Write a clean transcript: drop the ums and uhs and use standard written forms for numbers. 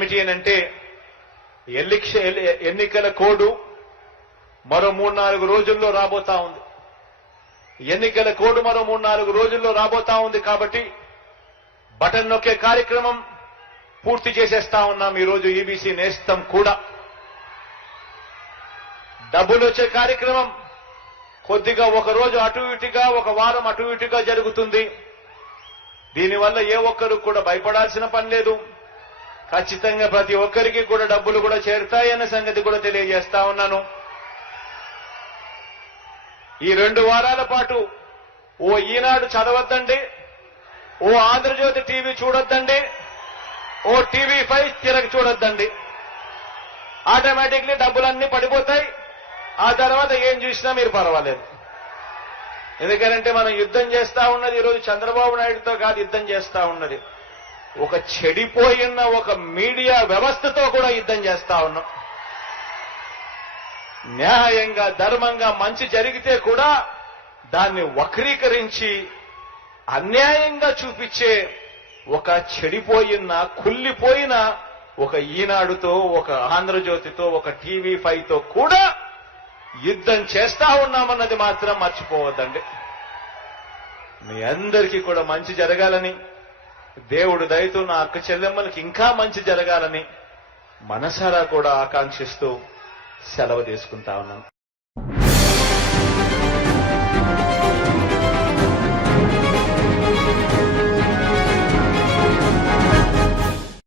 ఏమిటి అనంటే ఎన్నికల కోడ్ మరో 3-4 రోజుల్లో రాబోతా ఉంది. ఎన్నికల కోడ్ మరో 3-4 రోజుల్లో రాబోతా ఉంది. కాబట్టి బటన్ నొక్కే కార్యక్రమం పూర్తి చేసేస్తా ఉన్నాం. ఈరోజు ఈబీసీ నేస్తం కూడా డబ్బులు వచ్చే కార్యక్రమం కొద్దిగా ఒక రోజు అటు ఇటుగా, ఒక వారం అటు ఇటుగా జరుగుతుంది. దీనివల్ల ఏ ఒక్కరు కూడా భయపడాల్సిన పని లేదు. ఖచ్చితంగా ప్రతి ఒక్కరికి కూడా డబ్బులు కూడా చేరుతాయన్న సంగతి కూడా తెలియజేస్తా ఉన్నాను. ఈ 2 వారాల పాటు ఓ ఈనాడు చదవద్దండి, ఓ ఆంధ్రజ్యోతి టీవీ చూడొద్దండి, ఓ టీవీ5 తిరగ చూడొద్దండి. ఆటోమేటిక్లీ డబ్బులన్నీ పడిపోతాయి. ఆ తర్వాత ఏం చూసినా మీరు పర్వాలేదు. ఎందుకంటే మనం యుద్ధం చేస్తా ఉన్నది ఈరోజు చంద్రబాబు నాయుడుతో కాదు, యుద్ధం చేస్తా ఉన్నది ఒక చెడిపోయిన ఒక మీడియా వ్యవస్థతో కూడా యుద్ధం చేస్తా ఉన్నాం. న్యాయంగా, ధర్మంగా మంచి జరిగితే కూడా దాన్ని వక్రీకరించి అన్యాయంగా చూపించే ఒక చెడిపోయిన, కుళ్ళిపోయిన ఒక ఈనాడుతో, ఒక ఆంధ్రజ్యోతితో, ఒక టీవీ5తో కూడా యుద్ధం చేస్తా ఉన్నామన్నది మాత్రం మర్చిపోవద్దండి. మీ అందరికీ కూడా మంచి జరగాలని, దేవుడు దయతో నా అక్క చెల్లెమ్మలకి ఇంకా మంచి జరగాలని మనసారా కూడా ఆకాంక్షిస్తూ సెలవు తీసుకుంటా ఉన్నాను.